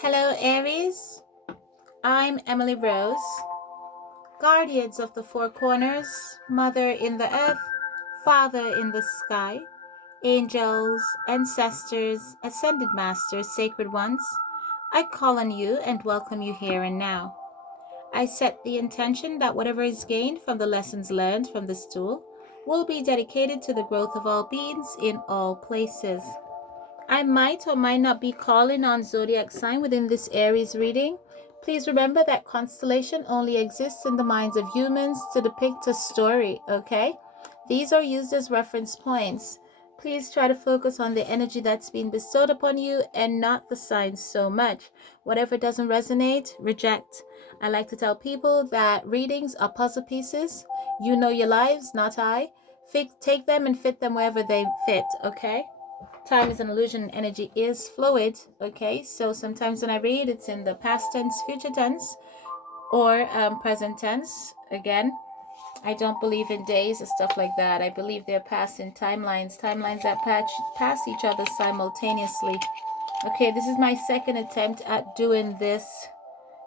Hello, Aries. I'm Emily Rose, guardians of the four corners, mother in the earth, father in the sky, angels, ancestors, ascended masters, sacred ones. I call on you and welcome you here and now. I set the intention that whatever is gained from the lessons learned from this tool will be dedicated to the growth of all beings in all places. I might or might not be calling on zodiac sign within this Aries reading. Please remember that constellation only exists in the minds of humans to depict a story, okay? These are used as reference points. Please try to focus on the energy that's being bestowed upon you and not the signs so much. Whatever doesn't resonate, reject. I like to tell people that readings are puzzle pieces. You know your lives, not I. Take them and fit them wherever they fit, okay? Time is an illusion and energy is fluid. Okay, so sometimes when I read, it's in the past tense, future tense, or present tense. Again, I don't believe in days and stuff like that. I believe they're passed in timelines that pass each other simultaneously. Okay, this is my second attempt at doing this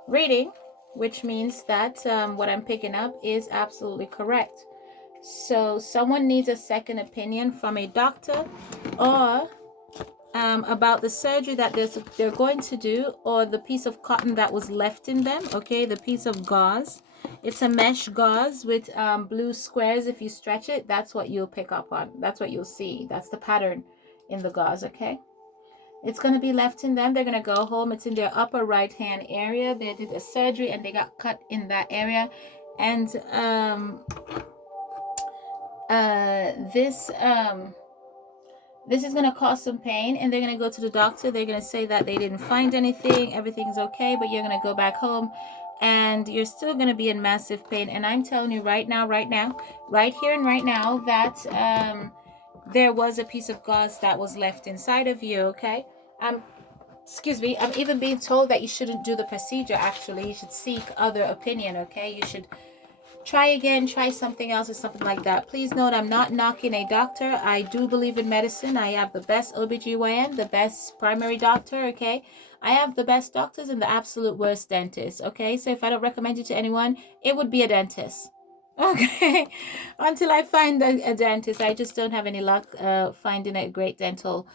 reading, which means that what I'm picking up is absolutely correct. So someone needs a second opinion from a doctor or about the surgery that they're going to do, or the piece of cotton that was left in them. Okay, the piece of gauze. It's a mesh gauze with blue squares. If you stretch it, that's what you'll pick up on. That's what you'll see. That's the pattern in the gauze. Okay, it's going to be left in them. They're going to go home. It's in their upper right hand area. They did a surgery and they got cut in that area. And this is going to cause some pain, and they're going to go to the doctor. They're going to say that they didn't find anything, everything's okay, but you're going to go back home and you're still going to be in massive pain. And I'm telling you right now, right here and right now, that there was a piece of gauze that was left inside of you. Okay, excuse me, I'm even being told that you shouldn't do the procedure. Actually, you should seek other opinion. Okay, you should try again, try something else or something like that. Please note, I'm not knocking a doctor. I do believe in medicine. I have the best OBGYN, the best primary doctor, okay? I have the best doctors and the absolute worst dentists, okay? So if I don't recommend you to anyone, it would be a dentist. Okay, until I find a dentist. I just don't have any luck finding a great dental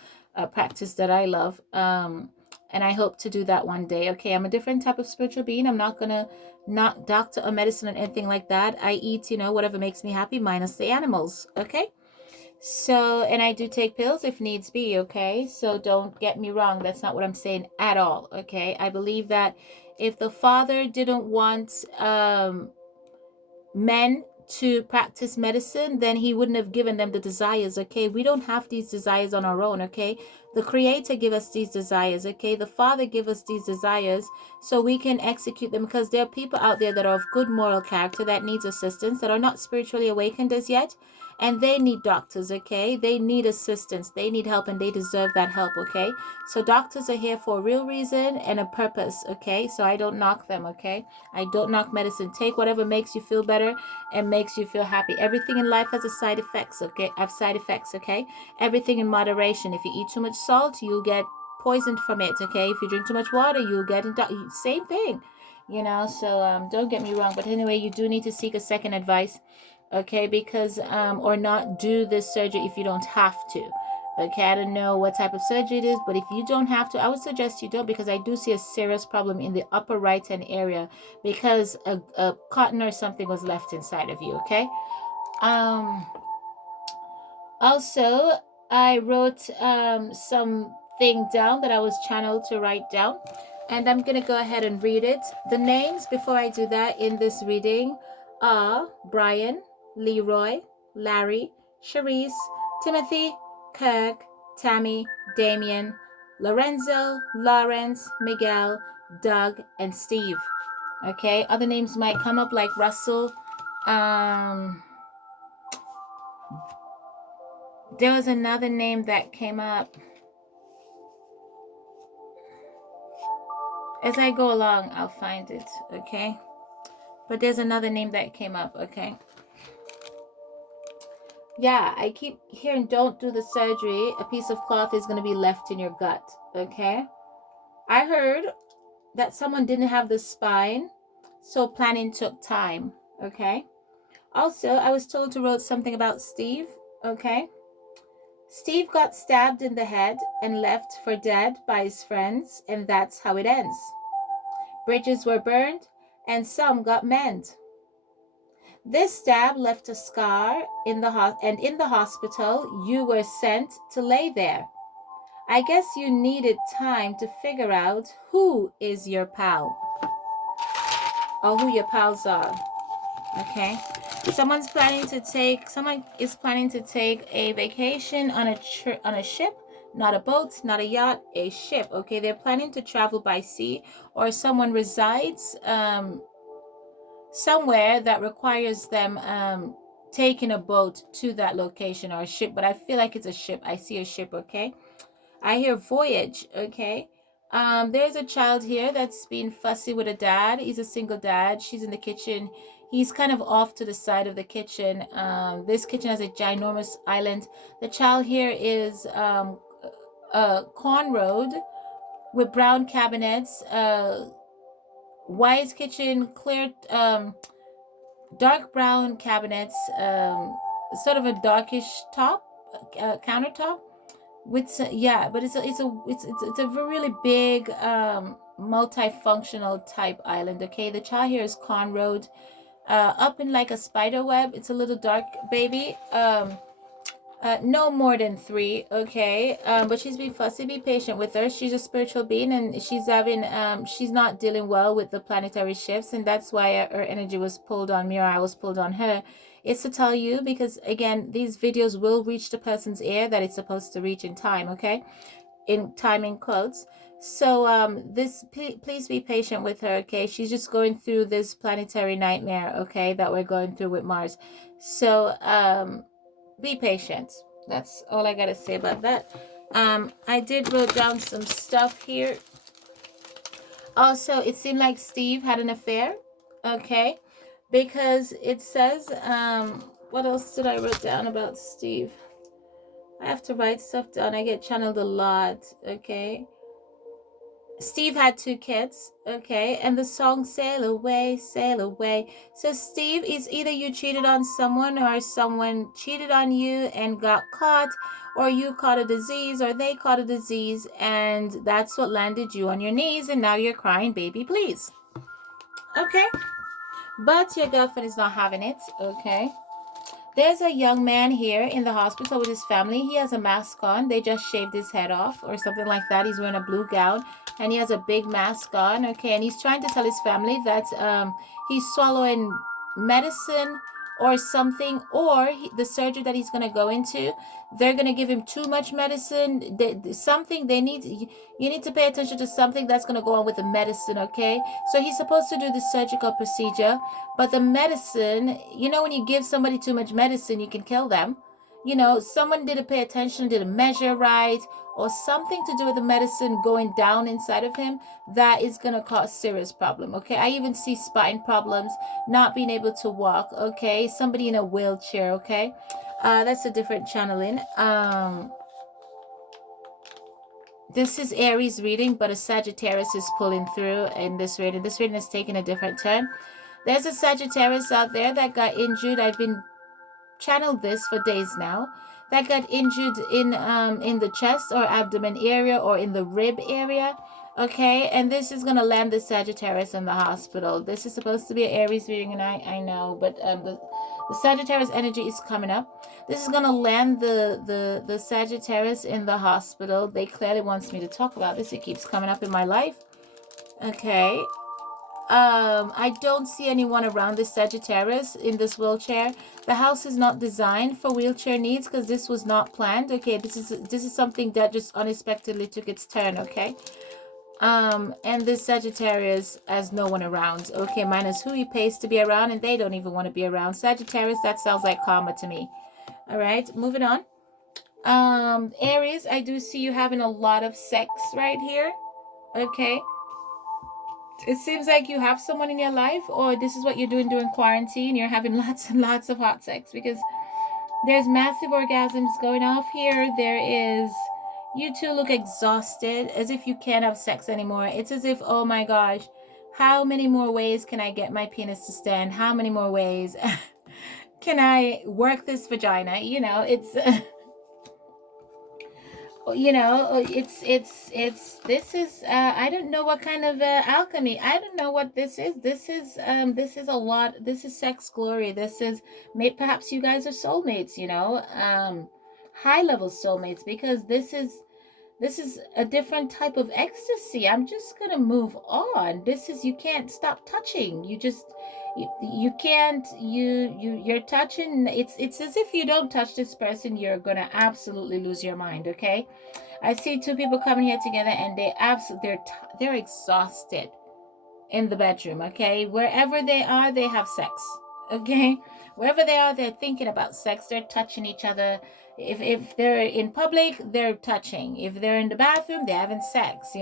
practice that I love. And I hope to do that one day. Okay, I'm a different type of spiritual being. I'm not gonna not doctor or medicine or anything like that. I eat, whatever makes me happy, minus the animals. Okay. So, and I do take pills if needs be. Okay. So don't get me wrong. That's not what I'm saying at all. Okay. I believe that if the father didn't want men to practice medicine, then he wouldn't have given them the desires. Okay, we don't have these desires on our own. Okay, the creator give us these desires. Okay, the father give us these desires so we can execute them, because there are people out there that are of good moral character that needs assistance, that are not spiritually awakened as yet, and they need doctors. Okay, they need assistance, they need help, and they deserve that help. Okay, so doctors are here for a real reason and a purpose. Okay, so I don't knock them. Okay, I don't knock medicine. Take whatever makes you feel better and makes you feel happy. Everything in life has a side effects, okay? Have side effects, okay? Everything in moderation. If you eat too much salt, you'll get poisoned from it, okay? If you drink too much water, you'll get same thing. So don't get me wrong, but anyway, you do need to seek a second advice, okay? Because or not do this surgery if you don't have to. Okay, I don't know what type of surgery it is, but if you don't have to, I would suggest you don't, because I do see a serious problem in the upper right hand area because a cotton or something was left inside of you. Okay. Um. Also, I wrote something down that I was channeled to write down, and I'm gonna go ahead and read it. The names before I do that in this reading are Brian, Leroy, Larry, Cherise, Timothy, Kirk, Tammy, Damien, Lorenzo, Lawrence, Miguel, Doug, and Steve. Okay, other names might come up like Russell. There was another name that came up. As I go along, I'll find it, okay? But there's another name that came up, okay? Yeah, I keep hearing don't do the surgery. A piece of cloth is going to be left in your gut, okay? I heard that someone didn't have the spine, so planning took time. Okay. Also, I was told to wrote something about Steve. Okay. Steve got stabbed in the head and left for dead by his friends, and that's how it ends. Bridges were burned, and some got mend. This stab left a scar and in the hospital you were sent to lay there. I guess you needed time to figure out who is your pal or who your pals are. Okay. Someone is planning to take a vacation on a ship, not a boat, not a yacht, a ship. Okay, they're planning to travel by sea, or someone resides somewhere that requires them taking a boat to that location, or a ship, but I feel like it's a ship. I see a ship. Okay, I hear voyage. Okay. There's a child here that's being fussy with a dad. He's a single dad. She's in the kitchen. He's kind of off to the side of the kitchen. This kitchen has a ginormous island. The child here is cornrowed with brown cabinets, white kitchen, clear dark brown cabinets, sort of a darkish top, countertop with yeah, but it's a really big multifunctional type island. Okay, the child here is cornrowed, up in like a spider web. It's a little dark baby, no more than 3. Okay, but she's being fussy. Be patient with her. She's a spiritual being, and she's not dealing well with the planetary shifts, and that's why her energy was pulled on me, or I was pulled on her. It's to tell you, because again, these videos will reach the person's ear that it's supposed to reach in time. Okay, in time in quotes. So please be patient with her. Okay, she's just going through this planetary nightmare. Okay, that we're going through with Mars. So be patient. That's all I gotta say about that. I did wrote down some stuff here. Also, it seemed like Steve had an affair. Okay, because it says what else did I write down about Steve? I have to write stuff down. I get channeled a lot. Okay, Steve had 2 kids, okay, and the song Sail Away, Sail Away. So Steve, is either you cheated on someone, or someone cheated on you and got caught, or you caught a disease, or they caught a disease, and that's what landed you on your knees, and now you're crying, baby, please. Okay, but your girlfriend is not having it. Okay, there's a young man here in the hospital with his family. He has a mask on. They just shaved his head off or something like that. He's wearing a blue gown and he has a big mask on. Okay, and he's trying to tell his family that he's swallowing medicine or something, or the surgery that he's going to go into, they're going to give him too much medicine. Something they need, you need to pay attention to something that's going to go on with the medicine. Okay, so he's supposed to do the surgical procedure, but the medicine, you know, when you give somebody too much medicine, you can kill them. You know, someone didn't pay attention, didn't measure right, or something to do with the medicine going down inside of him, that is going to cause serious problem. Okay, I even see spine problems, not being able to walk. Okay, somebody in a wheelchair. Okay, that's a different channeling. This is Aries reading, but a Sagittarius is pulling through in this reading. This reading is taking a different turn. There's a Sagittarius out there that got injured. I've been channeled this for days now. That got injured in the chest or abdomen area, or in the rib area. Okay, and this is gonna land the Sagittarius in the hospital. This is supposed to be an Aries reading, and I know, but the Sagittarius energy is coming up. This is gonna land the Sagittarius in the hospital. They clearly wants me to talk about this. It keeps coming up in my life. Okay, I don't see anyone around this Sagittarius in this wheelchair. The house is not designed for wheelchair needs, because this was not planned. Okay, this is something that just unexpectedly took its turn. Okay, and this Sagittarius has no one around. Okay, minus who he pays to be around, and they don't even want to be around. Sagittarius, that sounds like karma to me. All right, moving on. Aries, I do see you having a lot of sex right here. Okay, it seems like you have someone in your life, or this is what you're doing during quarantine. You're having lots and lots of hot sex, because there's massive orgasms going off here. There is, You two look exhausted, as if you can't have sex anymore. It's as if, oh my gosh, how many more ways can I get my penis to stand? How many more ways can I work this vagina? You know, it's it's this is I don't know what kind of alchemy. I don't know what this is. This is a lot. This is sex glory. This is, perhaps you guys are soulmates, high level soulmates, because this is a different type of ecstasy. I'm just gonna move on. This is, you can't stop touching. You can't, you're touching. It's as if you don't touch this person, you're gonna absolutely lose your mind. Okay, I see two people coming here together, and they're exhausted in the bedroom. Okay, wherever they are, they have sex. Okay, wherever they are, they're thinking about sex. They're touching each other. If they're in public, they're touching. If they're in the bathroom, they're having sex.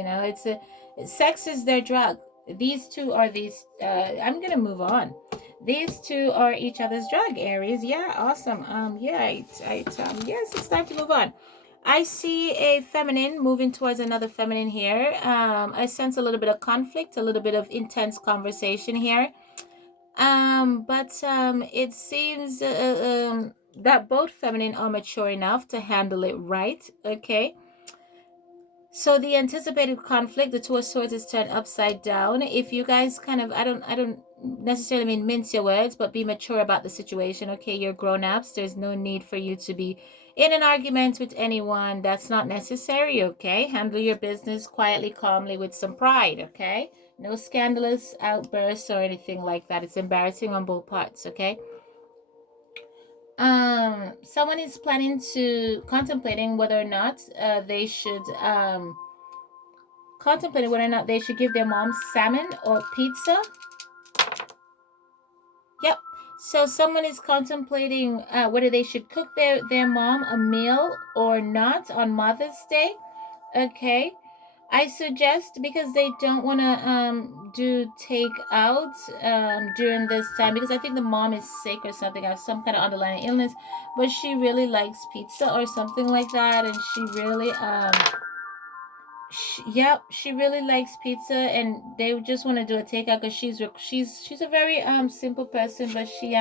Sex is their drug. These two are these. I'm gonna move on. These two are each other's drug. Aries, yeah, awesome. Yes, it's time to move on. I see a feminine moving towards another feminine here. I sense a little bit of conflict, a little bit of intense conversation here. But it seems that both feminine are mature enough to handle it right. Okay. So the anticipated conflict, the Two of Swords, is turned upside down. If you guys kind of, I don't necessarily mean mince your words, but be mature about the situation. Okay, you're grown-ups. There's no need for you to be in an argument with anyone. That's not necessary. Okay, handle your business quietly, calmly, with some pride. Okay, no scandalous outbursts or anything like that. It's embarrassing on both parts. Okay. Someone is contemplating whether or not they should give their mom salmon or pizza. Yep. So someone is contemplating whether they should cook their mom a meal or not on Mother's Day. Okay. I suggest, because they don't want to do takeout during this time, because I think the mom is sick or something, has some kind of underlying illness, but she really likes pizza or something like that, and she really she really likes pizza, and they just want to do a takeout because she's a very simple person, but she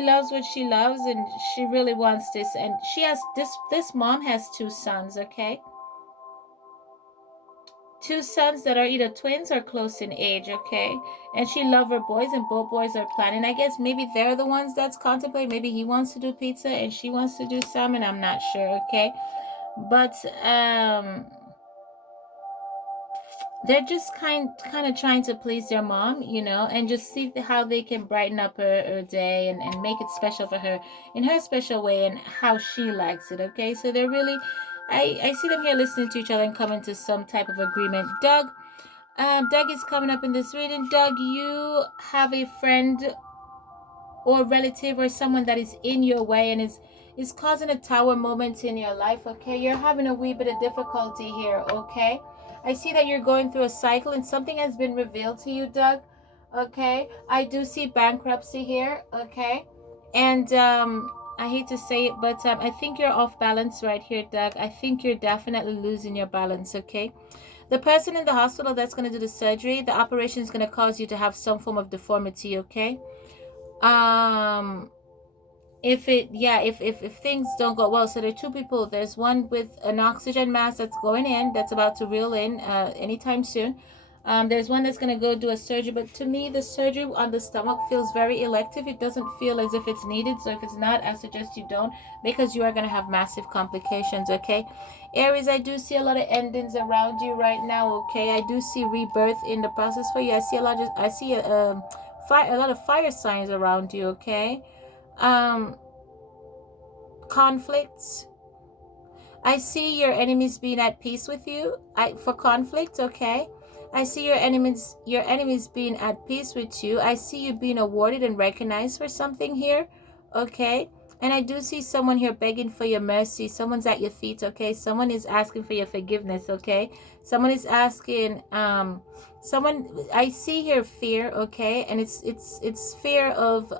loves what she loves, and she really wants this, and this mom has two sons. Okay, two sons that are either twins or close in age. Okay, and she loves her boys, and both boys are planning. I guess maybe they're the ones that's contemplating. Maybe he wants to do pizza and she wants to do salmon. I'm not sure. Okay, but they're just kind of trying to please their mom, and just see how they can brighten up her day, and make it special for her in her special way and how she likes it. Okay, so they're really, I see them here listening to each other and coming to some type of agreement. Doug is coming up in this reading. Doug, you have a friend or relative or someone that is in your way and is causing a tower moment in your life. Okay, you're having a wee bit of difficulty here. Okay, I see that you're going through a cycle and something has been revealed to you, Doug. Okay, I do see bankruptcy here. Okay, and I hate to say it, but I think you're off balance right here, Doug. I think you're definitely losing your balance. Okay, the person in the hospital that's going to do the surgery, the operation is going to cause you to have some form of deformity. Okay, um if things don't go well, so there are two people. There's one with an oxygen mask that's going in, that's about to reel in anytime soon. There's one that's going to go do a surgery, but to me the surgery on the stomach feels very elective. It doesn't feel as if it's needed, so if it's not, I suggest you don't, because you are going to have massive complications. Okay, Aries, I do see a lot of endings around you right now. Okay, I do see rebirth in the process for you. I see a lot of fire signs around you. Okay, conflicts. I see your enemies being at peace with you. For conflict. Okay, I see your enemies being at peace with you. I see you being awarded and recognized for something here. Okay, and I do see someone here begging for your mercy. Someone's at your feet. Okay, someone is asking for your forgiveness. Okay, someone is asking someone, I see here fear. Okay, and it's fear of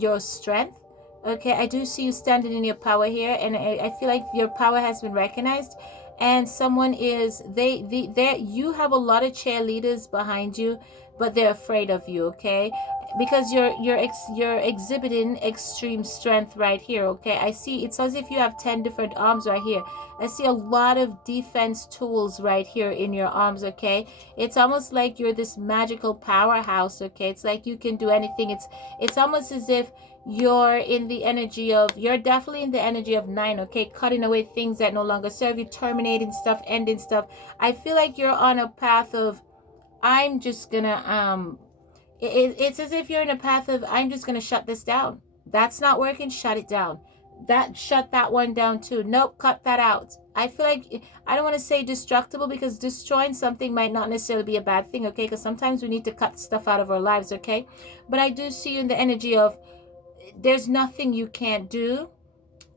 your strength. Okay, I do see you standing in your power here, and I feel like your power has been recognized, and someone is they you have a lot of cheerleaders behind you, but they're afraid of you, okay? Because you're exhibiting extreme strength right here, okay? I see it's as if you have 10 different arms right here. I see a lot of defense tools right here in your arms, okay? It's almost like you're this magical powerhouse, okay? It's like you can do anything. It's almost as if you're in the energy of, you're definitely in the energy of 9, okay? Cutting away things that no longer serve you, terminating stuff, ending stuff. I feel like you're on a path of, I'm just gonna it's as if you're in a path of, I'm just going to shut this down. That's not working. Shut it down. Shut that one down too. Nope. Cut that out. I feel like, I don't want to say destructible, because destroying something might not necessarily be a bad thing. Okay. Because sometimes we need to cut stuff out of our lives. Okay. But I do see you in the energy of, there's nothing you can't do.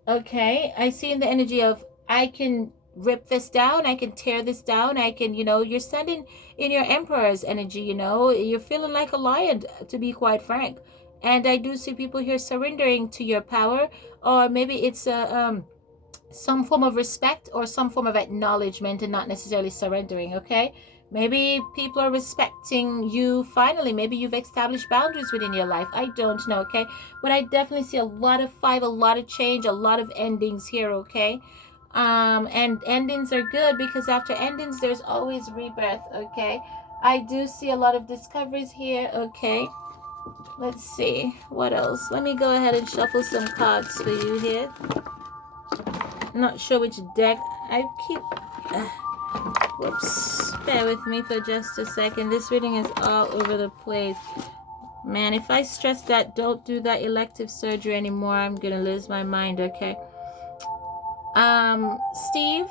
Okay. I see in the energy of, I can rip this down, I can tear this down, I can, you're standing in your emperor's energy, you're feeling like a lion, to be quite frank. And I do see people here surrendering to your power, or maybe it's some form of respect or some form of acknowledgement, and not necessarily surrendering. Okay, maybe people are respecting you finally. Maybe you've established boundaries within your life. I don't know. Okay, but I definitely see a lot of 5, a lot of change, a lot of endings here. Okay, and endings are good, because after endings there's always rebirth. Okay, I do see a lot of discoveries here. Okay, let's see what else. Let me go ahead and shuffle some cards for you here. I'm not sure which deck. I keep whoops, bear with me for just a second. This reading is all over the place, man. If I stress that don't do that elective surgery anymore, I'm gonna lose my mind. Okay, Steve,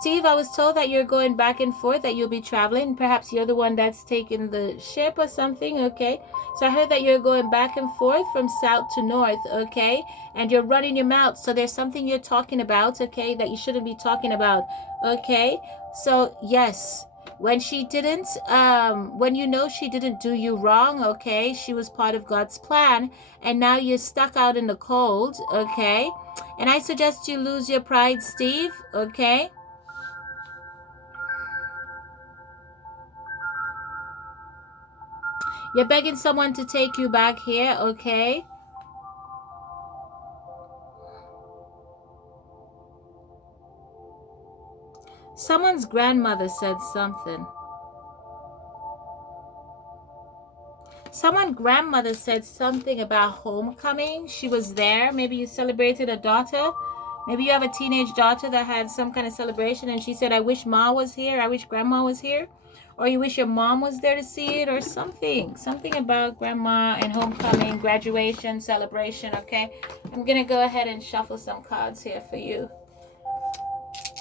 Steve, I was told that you're going back and forth, that you'll be traveling. Perhaps you're the one that's taking the ship or something, okay? So I heard that you're going back and forth from south to north, okay? And you're running your mouth. So there's something you're talking about, okay, that you shouldn't be talking about, okay? So, yes, when she didn't, when she didn't do you wrong, okay? She was part of God's plan, and now you're stuck out in the cold, okay? And I suggest you lose your pride, Steve, okay? You're begging someone to take you back here, okay? Someone's grandmother said something. Someone's grandmother said something about homecoming. She was there. Maybe you celebrated a daughter. Maybe you have a teenage daughter that had some kind of celebration, and she said, I wish Ma was here. I wish Grandma was here. Or you wish your mom was there to see it, or something. Something about grandma and homecoming, graduation, celebration, okay? I'm going to go ahead and shuffle some cards here for you.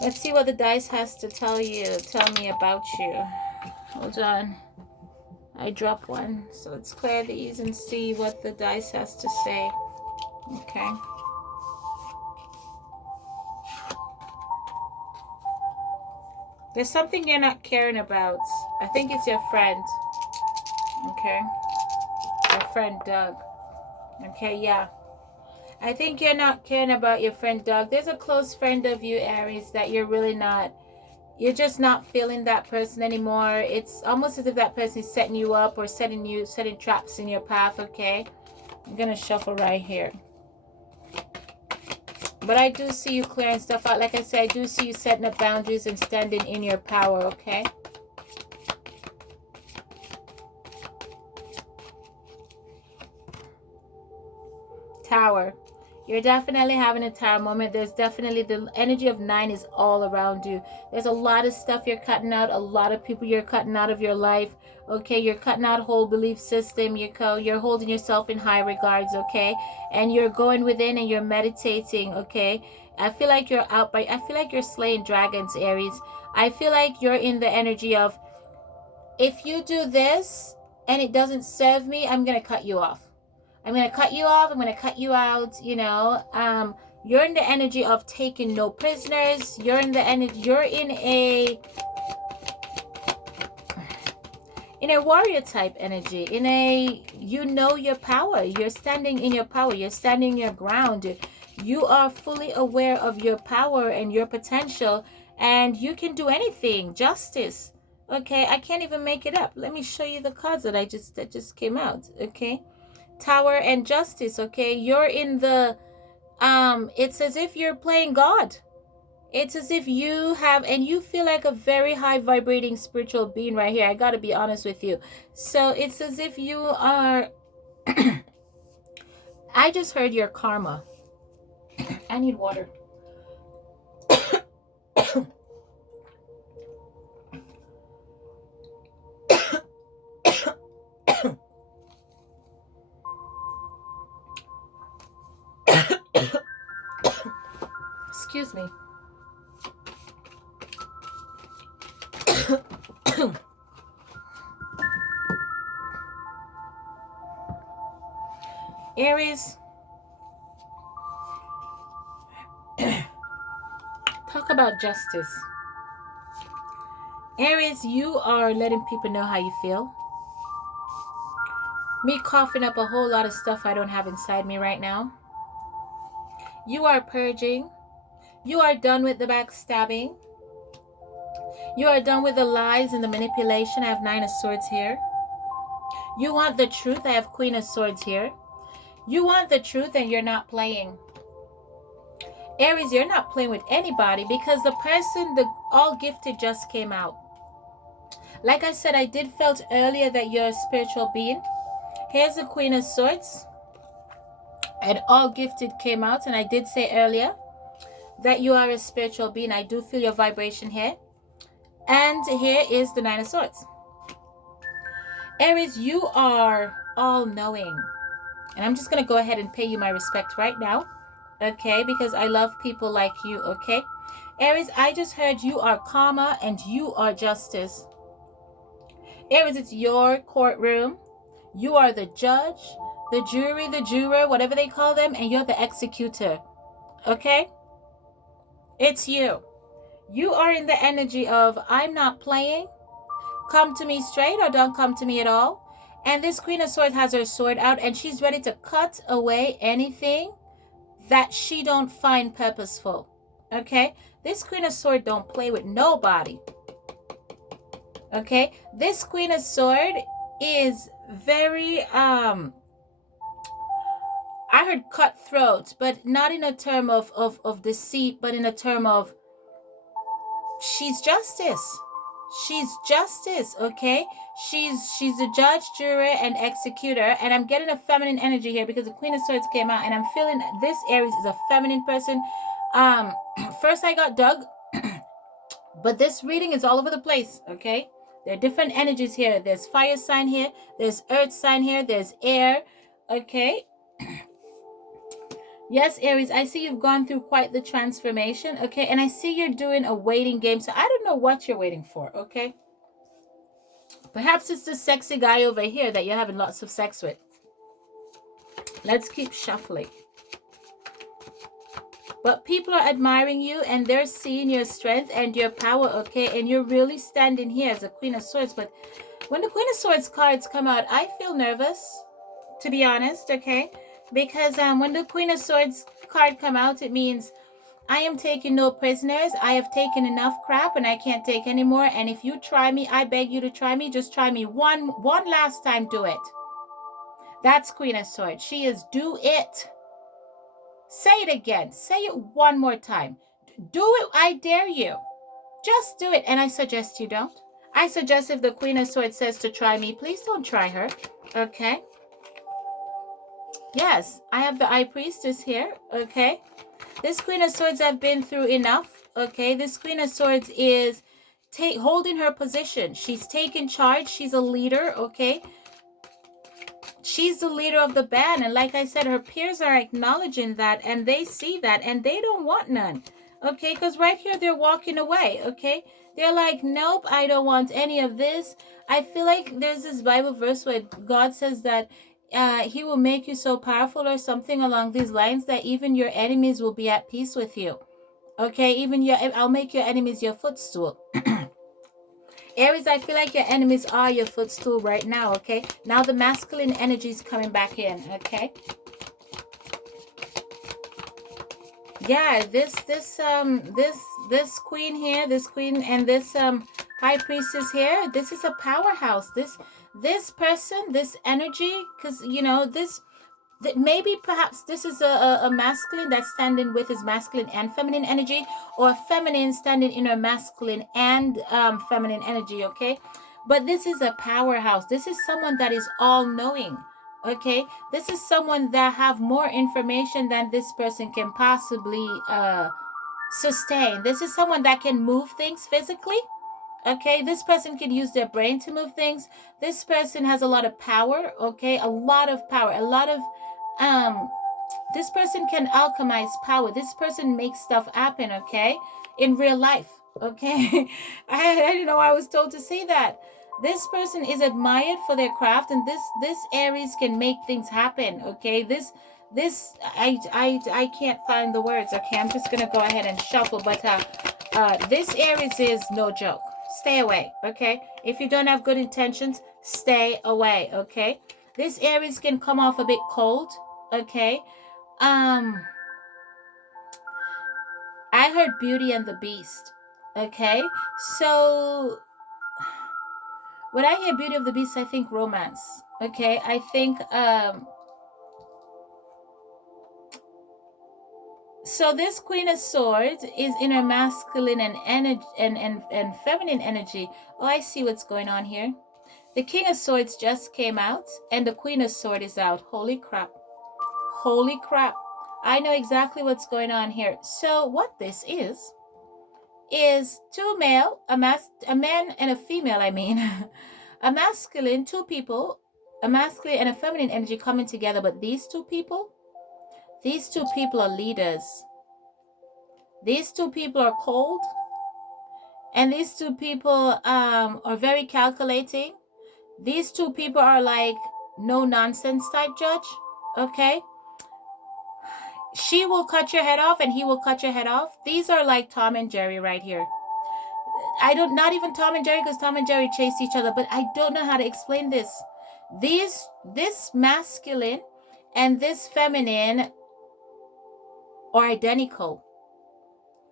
Let's see what the dice has to tell me about you. Hold on. I dropped one. So let's clear these and see what the dice has to say. Okay. There's something you're not caring about. I think it's your friend. Okay. Your friend Doug. Okay, yeah. I think you're not caring about your friend Doug. There's a close friend of you, Aries, that you're really not. You're just not feeling that person anymore. It's almost as if that person is setting you up or setting traps in your path, okay? I'm going to shuffle right here. But I do see you clearing stuff out. Like I said, I do see you setting up boundaries and standing in your power, okay? Tower. You're definitely having a tower moment. There's definitely the energy of 9 is all around you. There's a lot of stuff you're cutting out. A lot of people you're cutting out of your life. Okay, you're cutting out a whole belief system. You're holding yourself in high regards. Okay, and you're going within and you're meditating. Okay, I feel like you're I feel like you're slaying dragons, Aries. I feel like you're in the energy of, if you do this and it doesn't serve me, I'm gonna cut you off. I'm going to cut you off. I'm going to cut you out, You're in the energy of taking no prisoners. You're in the energy, you're in a warrior type energy, your power. You're standing in your power. You're standing your ground. You are fully aware of your power and your potential, and you can do anything. Justice. Okay, I can't even make it up. Let me show you the cards that just came out. Okay, Tower and Justice. Okay, you're in the it's as if you're playing God. It's as if you have, and you feel like a very high vibrating spiritual being right here. I got to be honest with you. So it's as if you are I just heard your karma. I need water. Excuse me. Aries, talk about justice. Aries, you are letting people know how you feel. Me coughing up a whole lot of stuff I don't have inside me right now. You are purging. You are done with the backstabbing. You are done with the lies and the manipulation. I have 9 of Swords here. You want the truth. I have Queen of Swords here. You want the truth and you're not playing. Aries, you're not playing with anybody because the person, the all gifted just came out. Like I said, I did felt earlier that you're a spiritual being. Here's the Queen of Swords. And all gifted came out. And I did say earlier that you are a spiritual being. I do feel your vibration here. And here is the 9 of Swords. Aries, you are all-knowing. And I'm just going to go ahead and pay you my respect right now. Okay? Because I love people like you. Okay? Aries, I just heard you are karma and you are justice. Aries, it's your courtroom. You are the judge, the jury, the juror, whatever they call them, and you're the executor. Okay? It's you. You are in the energy of, I'm not playing. Come to me straight or don't come to me at all. And this Queen of Swords has her sword out and she's ready to cut away anything that she don't find purposeful. Okay? This Queen of Swords don't play with nobody. Okay? This Queen of Swords is very, I heard cutthroat, but not in a term of deceit, but in a term of she's justice. She's justice, okay? She's a judge, juror, and executor. And I'm getting a feminine energy here because the Queen of Swords came out. And I'm feeling this Aries is a feminine person. First I got Doug. But this reading is all over the place, okay? There are different energies here. There's fire sign here. There's earth sign here. There's air, okay? Yes, Aries, I see you've gone through quite the transformation, okay? And I see you're doing a waiting game, so I don't know what you're waiting for, okay? Perhaps it's the sexy guy over here that you're having lots of sex with. Let's keep shuffling. But people are admiring you and they're seeing your strength and your power, okay? And you're really standing here as a Queen of Swords. But when the Queen of Swords cards come out, I feel nervous, to be honest, okay? Because when the Queen of Swords card come out, it means I am taking no prisoners. I have taken enough crap and I can't take any more. And if you try me, I beg you to try me. Just try me one last time. Do it. That's Queen of Swords. She is do it. Say it again. Say it one more time. Do it. I dare you. Just do it. And I suggest you don't. I suggest if the Queen of Swords says to try me, please don't try her. Okay? Yes, I have the High Priestess here. Okay? This Queen of Swords have been through enough. Okay? This Queen of Swords is holding her position. She's taking charge. She's a leader. Okay? She's the leader of the band. And like I said, her peers are acknowledging that. And they see that. And they don't want none. Okay? Because right here, they're walking away. Okay? They're like, nope, I don't want any of this. I feel like there's this Bible verse where God says that he will make you so powerful or something along these lines that even your enemies will be at peace with you. Okay? Even I'll make your enemies your footstool. Aries, I feel like your enemies are your footstool right now, okay? Now the masculine energy is coming back in, okay? Yeah, this queen here, this queen and this high priestess here, this is a powerhouse. This person, this energy, because you know this maybe perhaps this is a masculine that's standing with his masculine and feminine energy, or a feminine standing in her masculine and feminine energy, okay? But this is a powerhouse. This is someone that is all knowing, okay? This is someone that have more information than this person can possibly sustain. This is someone that can move things physically. Okay, this person can use their brain to move things. This person has a lot of power, okay? A lot of power, a lot of um this person can alchemize power. This person makes stuff happen, okay? In real life, okay? I didn't know I was told to say that. This person is admired for their craft, and this Aries can make things happen, okay? I can't find the words, okay? I'm just gonna go ahead and shuffle, but this Aries is no joke. Stay away, okay? If you don't have good intentions, stay away, okay? This Aries can come off a bit cold, okay? Um, I heard Beauty and the Beast. Okay, so when I hear Beauty of the Beast, I think romance. Okay, I think so this Queen of Swords is in her masculine and energy and feminine energy. Oh, I see what's going on here. The King of Swords just came out, and the Queen of Swords is out. Holy crap! Holy crap! I know exactly what's going on here. So what this is two male, a man and a female, I mean. A masculine, two people, a masculine and a feminine energy coming together, but these two people are leaders. These two people are cold, and these two people are very calculating. These two people are like no nonsense type judge, okay? She will cut your head off and he will cut your head off. These are like Tom and Jerry right here. Not even Tom and Jerry, because Tom and Jerry chase each other, but I don't know how to explain this. This masculine and this feminine are identical.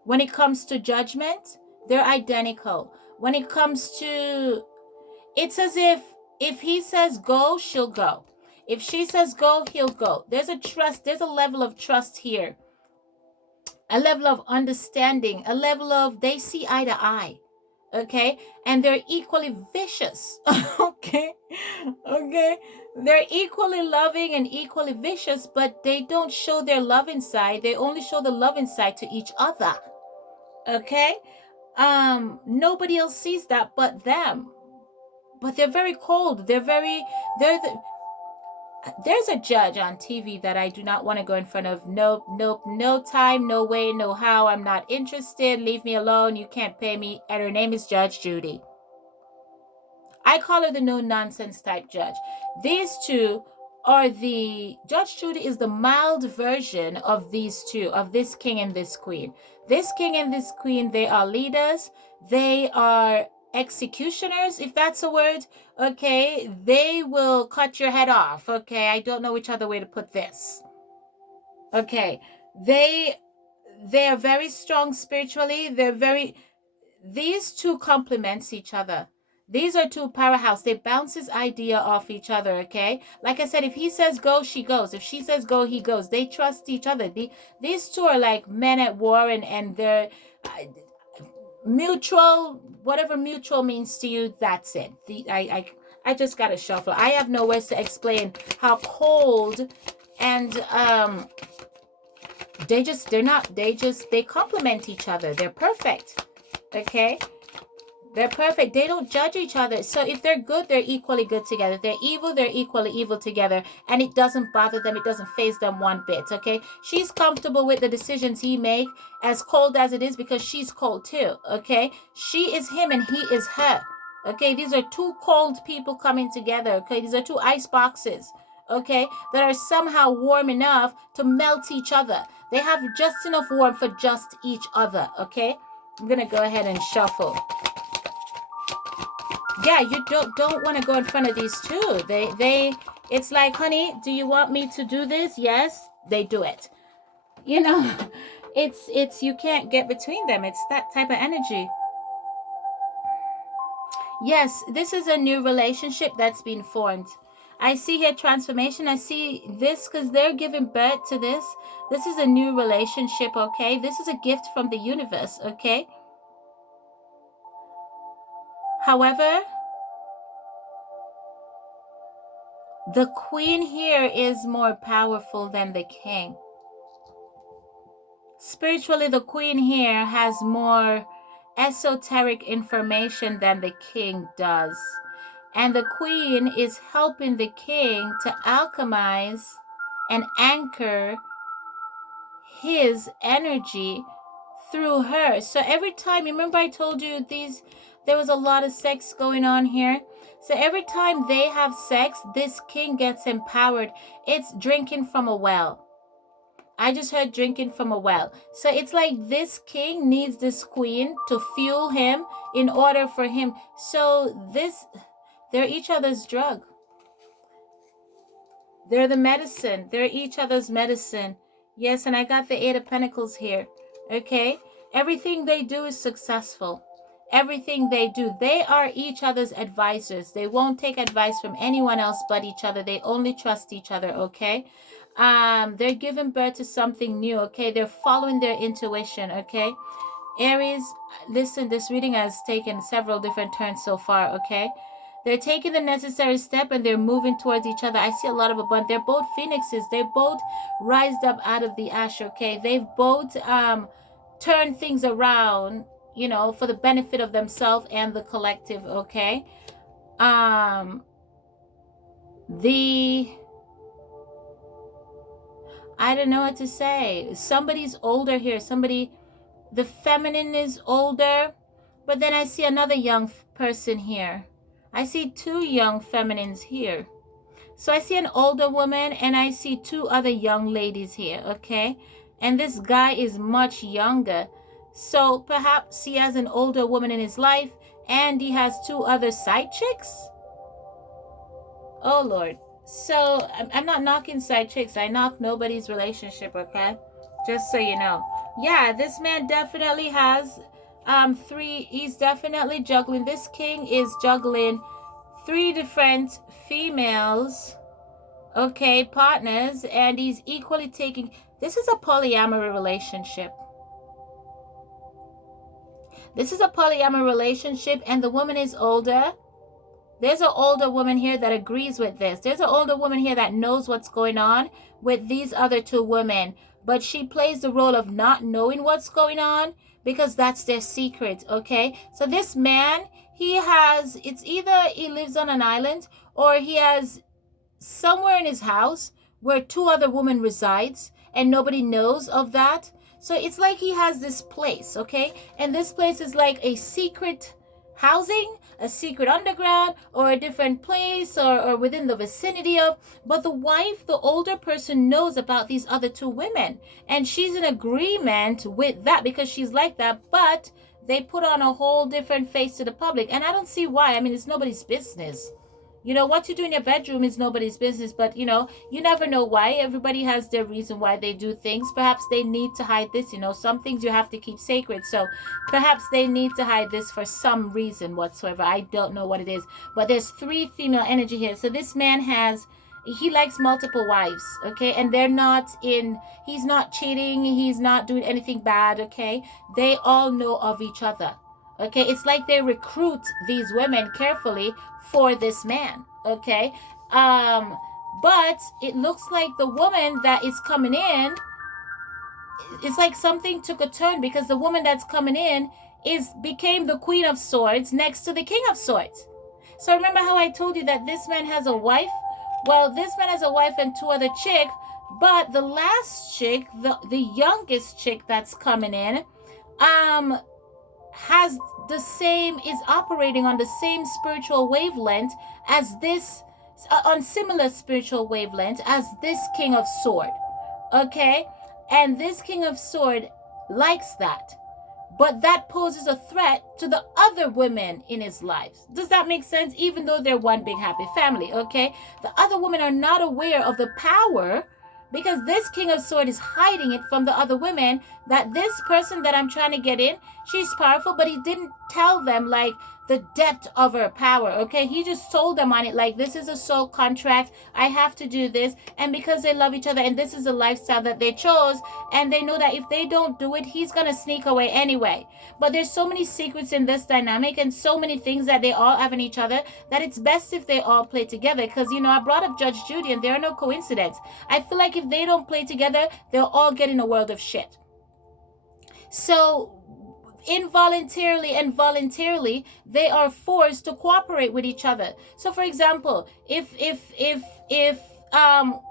When it comes to judgment, they're identical. When it comes to, it's as if he says go, she'll go. If she says go, he'll go. There's a level of trust here. A level of understanding, a level of they see eye to eye. Okay, and they're equally vicious. Okay, they're equally loving and equally vicious, but they don't show their love inside. They only show the love inside to each other. Okay, nobody else sees that but them. But they're very cold. There's a judge on TV that I do not want to go in front of. Nope, no time, no way, no how. I'm not interested. Leave me alone. You can't pay me. And her name is Judge Judy. I call her the no nonsense type judge. These two are Judge Judy is the mild version of these two, of this king and this queen. This king and this queen, they are leaders. They are executioners, if that's a word. Okay, they will cut your head off. Okay, I don't know which other way to put this. Okay, they're very strong spiritually. These two complements each other. These are two powerhouse. They bounce his idea off each other, okay? Like I said, if he says go, she goes. If she says go, he goes. They trust each other. These two are like men at war, and they're mutual, whatever mutual means to you, that's it. I just got to shuffle. I have no words to explain how cold and they complement each other. They're perfect. Okay? They're perfect. They don't judge each other. So if they're good, they're equally good together. If they're evil, they're equally evil together. And it doesn't bother them. It doesn't faze them one bit. Okay? She's comfortable with the decisions he make, as cold as it is, because she's cold too. Okay? She is him and he is her. Okay? These are two cold people coming together. Okay? These are two ice boxes. Okay? That are somehow warm enough to melt each other. They have just enough warmth for just each other. Okay? I'm going to go ahead and shuffle. Yeah, you don't want to go in front of these two. It's like, honey, do you want me to do this? Yes, they do it. You know, It's you can't get between them. It's that type of energy. Yes, this is a new relationship that's been formed. I see here transformation. I see this because they're giving birth to this. This is a new relationship, okay? This is a gift from the universe, okay? However, the queen here is more powerful than the king. Spiritually, the queen here has more esoteric information than the king does. And the queen is helping the king to alchemize and anchor his energy through her. So every time, remember I told you there was a lot of sex going on here. So every time they have sex, this king gets empowered. It's drinking from a well. I just heard drinking from a well. So it's like this king needs this queen to fuel him in order for him. So they're each other's drug. They're the medicine. They're each other's medicine. Yes, and I got the Eight of Pentacles here. Okay? Everything they do is successful. Everything they do. They are each other's advisors. They won't take advice from anyone else but each other. They only trust each other, okay? They're giving birth to something new, okay? They're following their intuition, okay? Aries, listen, this reading has taken several different turns so far, okay? They're taking the necessary step and they're moving towards each other. I see a lot of abundance. They're both phoenixes. They both rised up out of the ash, okay? They've both turned things around, for the benefit of themselves and the collective, okay? I don't know what to say. Somebody's older here. The feminine is older, but then I see another young person here. I see two young feminines here. So I see an older woman and I see two other young ladies here, okay? And this guy is much younger. So perhaps he has an older woman in his life and he has two other side chicks? Oh, Lord. So I'm not knocking side chicks. I knock nobody's relationship, okay? Just so you know. Yeah, this man definitely has he's definitely juggling. This king is juggling 3 different females, okay, partners, and he's equally taking. This is a polyamory relationship. This is a polyamory relationship, and the woman is older. There's an older woman here that agrees with this. There's an older woman here that knows what's going on with these other 2 women, but she plays the role of not knowing what's going on because that's their secret, okay? So this man, it's either he lives on an island or he has somewhere in his house where 2 other women resides and nobody knows of that. So it's like he has this place, okay? And this place is like a secret housing, a secret underground, or a different place, or within the vicinity of. But the wife, the older person, knows about these other 2 women. And she's in agreement with that because she's like that. But they put on a whole different face to the public. And I don't see why. I mean, it's nobody's business. What you do in your bedroom is nobody's business, but you never know why. Everybody has their reason why they do things. Perhaps they need to hide this, some things you have to keep sacred. So perhaps they need to hide this for some reason whatsoever. I don't know what it is, but there's 3 female energy here. So this man he likes multiple wives, okay? And he's not cheating. He's not doing anything bad, okay? They all know of each other. Okay, it's like they recruit these women carefully for this man, okay? But it looks like the woman that is coming in, it's like something took a turn because the woman that's coming in became the Queen of Swords next to the King of Swords. So remember how I told you that this man has a wife? Well, this man has a wife and 2 other chicks, but the last chick, the youngest chick that's coming in, is operating on the same spiritual wavelength as this, on similar spiritual wavelength as this King of Sword, okay? And this King of Sword likes that, but that poses a threat to the other women in his life. Does that make sense? Even though they're one big happy family, okay? The other women are not aware of the power because this King of Swords is hiding it from the other women, that this person that I'm trying to get in, she's powerful, but he didn't tell them like the depth of her power. Okay, he just told them on it like, this is a soul contract, I have to do this. And because they love each other and this is a lifestyle that they chose, and they know that if they don't do it, he's gonna sneak away anyway. But there's so many secrets in this dynamic and so many things that they all have in each other, that it's best if they all play together. Because, you know, I brought up Judge Judy and there are no coincidences. I feel like if they don't play together, they'll all get in a world of shit. So involuntarily and voluntarily, they are forced to cooperate with each other. So for example, if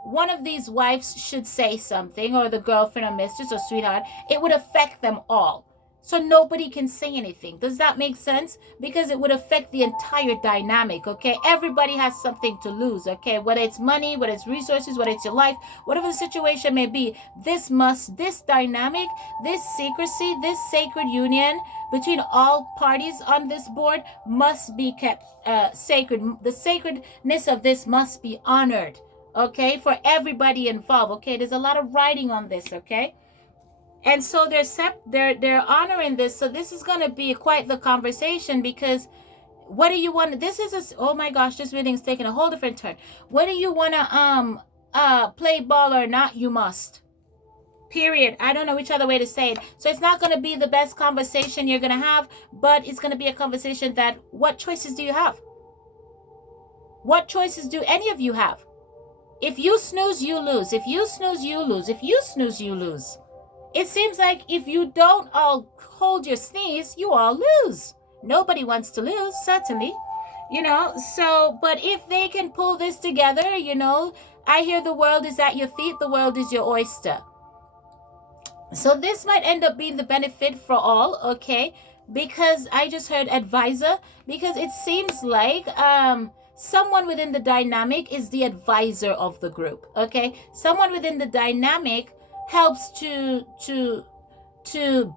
one of these wives should say something, or the girlfriend or mistress or sweetheart, it would affect them all. So nobody can say anything. Does that make sense? Because it would affect the entire dynamic, okay? Everybody has something to lose, okay? Whether it's money, whether it's resources, whether it's your life, whatever the situation may be, this dynamic, this secrecy, this sacred union between all parties on this board must be kept sacred. The sacredness of this must be honored, okay? For everybody involved, okay? There's a lot of writing on this, okay? And so they're honoring this. So this is going to be quite the conversation, because what do you want? This is oh my gosh, this reading's taking a whole different turn. Whether you want to play ball or not, you must. Period. I don't know which other way to say it. So it's not going to be the best conversation you're going to have, but it's going to be a conversation that, what choices do you have? What choices do any of you have? If you snooze, you lose. If you snooze, you lose. If you snooze, you lose. It seems like if you don't all hold your sneeze, you all lose. Nobody wants to lose, certainly. You know, so, but if they can pull this together, you know, I hear the world is at your feet, the world is your oyster. So this might end up being the benefit for all, okay? Because I just heard advisor, because it seems like someone within the dynamic is the advisor of the group, okay? Someone within the dynamic helps to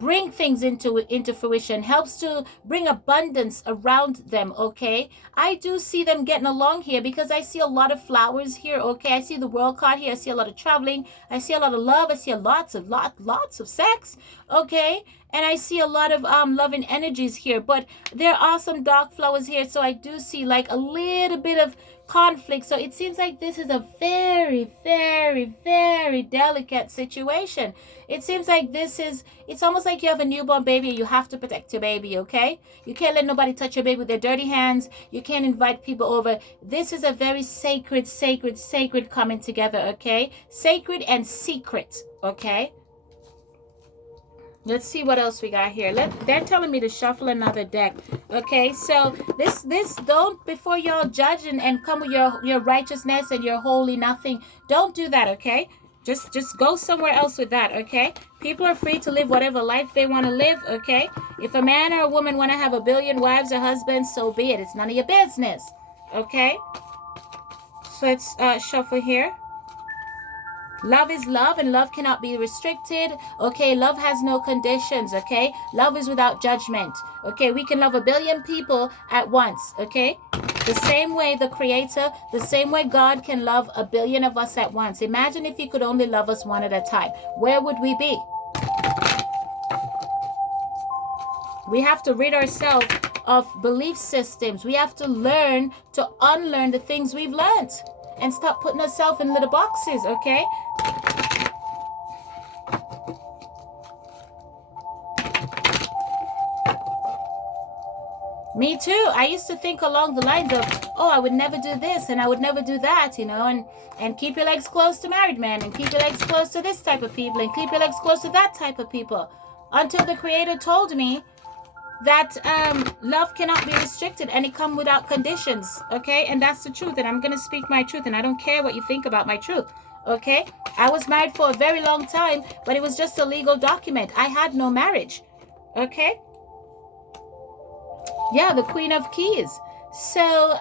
bring things into fruition, helps to bring abundance around them, okay? I do see them getting along here, because I see a lot of flowers here, okay? I see the world card here. I see a lot of traveling. I see a lot of love. I see lots of sex, okay? And I see a lot of loving energies here, but there are some dark flowers here. So I do see like a little bit of conflict. So it seems like this is a very, very, very delicate situation. It seems like it's almost like you have a newborn baby and you have to protect your baby, okay? You can't let nobody touch your baby with their dirty hands. You can't invite people over. This is a very sacred coming together, okay? Sacred and secret, okay? Let's see what else we got here. They're telling me to shuffle another deck. Okay, so this don't, before y'all judge and come with your righteousness and your holy nothing, don't do that, okay? Just go somewhere else with that, okay? People are free to live whatever life they want to live, okay? If a man or a woman want to have 1 billion wives or husbands, so be it. It's none of your business, okay? So let's shuffle here. Love is love, and love cannot be restricted, okay? Love has no conditions, okay? Love is without judgment, okay? We can love 1 billion people at once, okay? The same way the Creator, the same way God can love 1 billion of us at once. Imagine if He could only love us one at a time. Where would we be? We have to rid ourselves of belief systems. We have to learn to unlearn the things we've learned and stop putting ourselves in little boxes, okay? Me too. I used to think along the lines of, oh, I would never do this and I would never do that, you know, and keep your legs close to married men, and keep your legs close to this type of people, and keep your legs close to that type of people, until the Creator told me that love cannot be restricted and it comes without conditions, okay? And that's the truth, and I'm going to speak my truth, and I don't care what you think about my truth, okay? I was married for a very long time, but it was just a legal document. I had no marriage, okay? Yeah, the Queen of Keys. So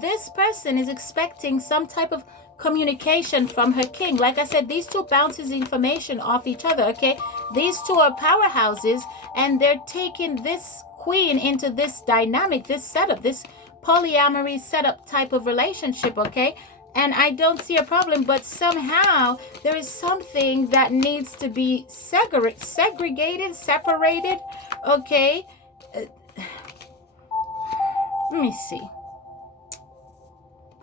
this person is expecting some type of communication from her king. Like I said, these two bounces information off each other, okay? These two are powerhouses, and they're taking this queen into this dynamic, this setup, this polyamory setup type of relationship, okay? and I don't see a problem, but somehow there is something that needs to be segregated, separated, okay? Let me see.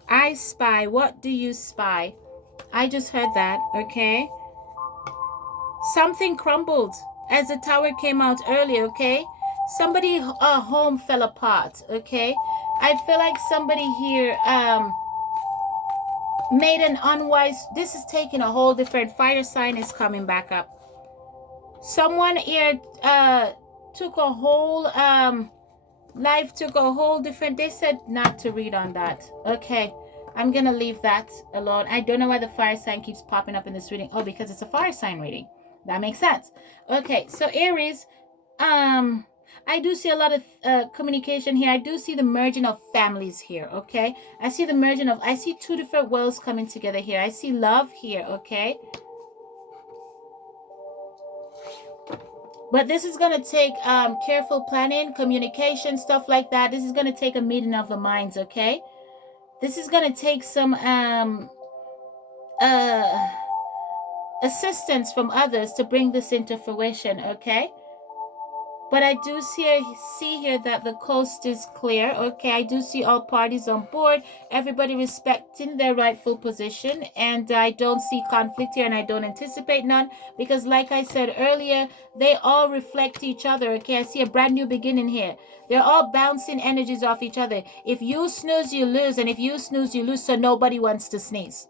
I spy. What do you spy? I just heard that, okay? Something crumbled as the tower came out earlier, okay? Somebody home fell apart, okay? I feel like somebody here made an unwise, this is taking a whole different, fire sign is coming back up. Someone here took a whole life took a whole different, they said not to read on that. Okay, I'm gonna leave that alone. I don't know why the fire sign keeps popping up in this reading. Oh, because it's a fire sign reading. That makes sense. Okay, so Aries, I do see a lot of communication here. I do see the merging of families here, okay? I see the merging of, I see two different worlds coming together here. I see love here, okay? But this is going to take careful planning, communication, stuff like that. This is going to take a meeting of the minds, okay? This is going to take some assistance from others to bring this into fruition, okay? But I do see here that the coast is clear, okay? I do see all parties on board, everybody respecting their rightful position, and I don't see conflict here, and I don't anticipate none, because like I said earlier, they all reflect each other, okay? I see a brand new beginning here. They're all bouncing energies off each other. If you snooze, you lose, and if you snooze, you lose, so nobody wants to sneeze.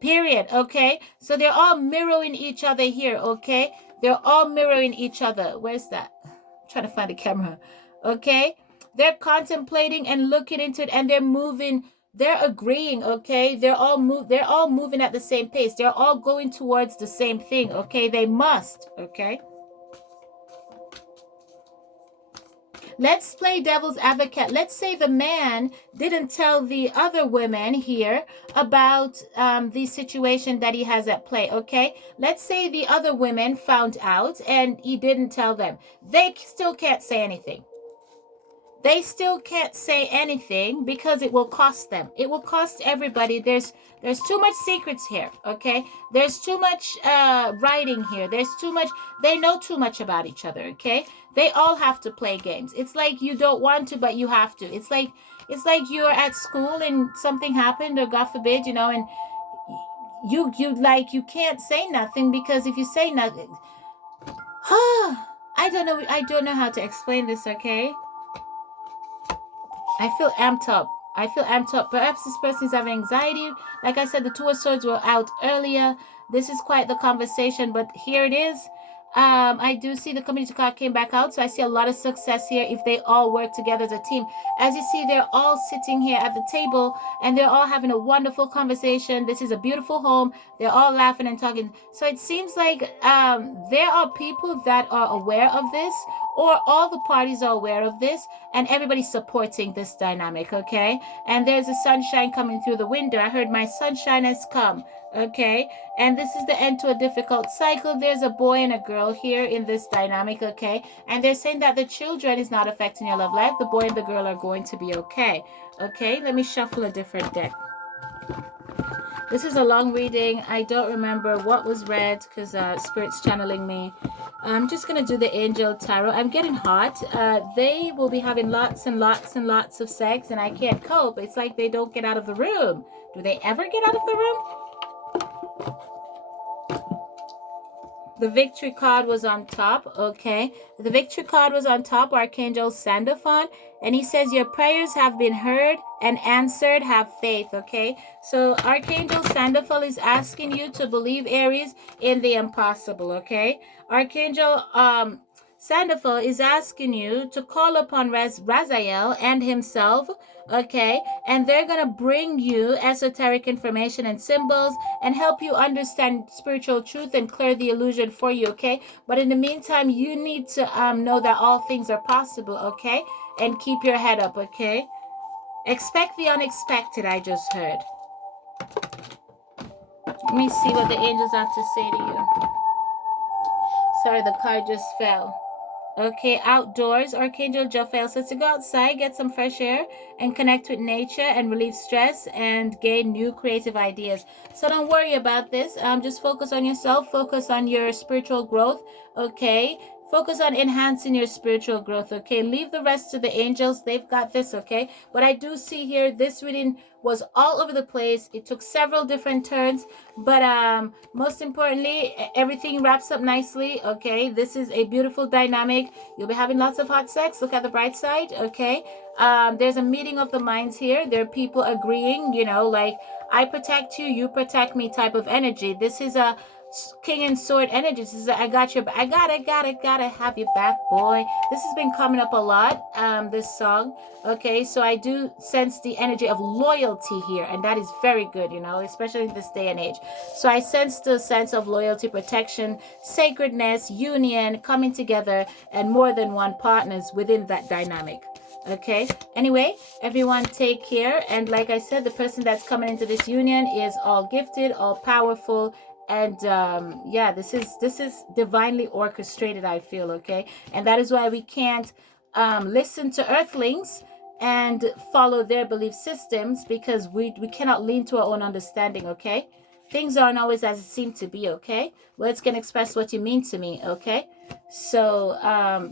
Period, okay? So they're all mirroring each other here, okay? They're all mirroring each other. Where's that? I'm trying to find the camera. Okay? They're contemplating and looking into it, and they're moving. They're agreeing, okay? They're all moving at the same pace. They're all going towards the same thing, okay? They must, okay? Let's play devil's advocate. Let's say the man didn't tell the other women here about the situation that he has at play, okay? Let's say the other women found out and he didn't tell them. They still can't say anything. They still can't say anything because it will cost them. It will cost everybody. There's too much secrets here, okay? There's too much writing here. There's too much. They know too much about each other, okay? They all have to play games. It's like you don't want to, but you have to. It's like you're at school and something happened, or God forbid, you know, and you can't say nothing, because if you say nothing, I don't know how to explain this, okay? I feel amped up. Perhaps this person is having anxiety. Like I said, the Two of Swords were out earlier. This is quite the conversation, but here it is. I do see the community card came back out, so I see a lot of success here if they all work together as a team. As you see, they're all sitting here at the table, and they're all having a wonderful conversation. This is a beautiful home. They're all laughing and talking. So it seems like there are people that are aware of this, or all the parties are aware of this, and everybody's supporting this dynamic, okay? And there's a sunshine coming through the window. I heard my sunshine has come, okay? And this is the end to a difficult cycle. There's a boy and a girl here in this dynamic, okay? And they're saying that the children is not affecting your love life. The boy and the girl are going to be okay, okay? Let me shuffle a different deck. This is a long reading. I don't remember what was read because Spirit's channeling me. I'm just going to do the Angel Tarot. I'm getting hot. They will be having lots and lots and lots of sex, and I can't cope. It's like they don't get out of the room. Do they ever get out of the room? The victory card was on top, okay? The victory card was on top, Archangel Sandalphon, and he says your prayers have been heard and answered, have faith, okay? So Archangel Sandalphon is asking you to believe, Aries, in the impossible, okay? Archangel Sandalphon is asking you to call upon Raziel and himself, okay? And they're going to bring you esoteric information and symbols and help you understand spiritual truth and clear the illusion for you, okay? But in the meantime, you need to know that all things are possible, okay? And keep your head up, okay? Expect the unexpected, I just heard. Let me see what the angels have to say to you. Sorry, the card just fell. Okay, outdoors, Archangel Jophiel says to go outside, get some fresh air, and connect with nature and relieve stress and gain new creative ideas. So don't worry about this. Just focus on yourself, focus on your spiritual growth, okay? Focus on enhancing your spiritual growth, okay? Leave the rest to the angels. They've got this, okay? What I do see here, this reading was all over the place. It took several different turns, but most importantly, everything wraps up nicely, okay? This is a beautiful dynamic. You'll be having lots of hot sex. Look at the bright side, okay? There's a meeting of the minds here. There are people agreeing, you know, like I protect you, you protect me type of energy. This is a King and Sword energy. This is I got your I gotta have your back, boy. This has been coming up a lot, this song. Okay, so I do sense the energy of loyalty here, and that is very good, you know, especially in this day and age. So I sense the sense of loyalty, protection, sacredness, union, coming together, and more than one partners within that dynamic. Okay, anyway, everyone take care. And like I said, the person that's coming into this union is all gifted, all powerful, and yeah, this is divinely orchestrated, I feel, okay? And that is why we can't listen to earthlings and follow their belief systems, because we cannot lean to our own understanding, okay? Things aren't always as it seems to be, okay? Words can express what you mean to me, okay? So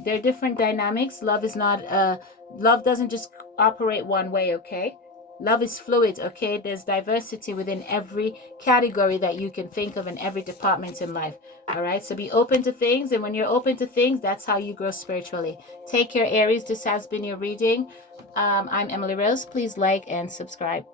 there are different dynamics. Love doesn't just operate one way, okay? Love is fluid, okay? There's diversity within every category that you can think of in every department in life, all right? So be open to things, and when you're open to things, that's how you grow spiritually. Take care, Aries. This has been your reading. I'm Emily Rose. Please like and subscribe.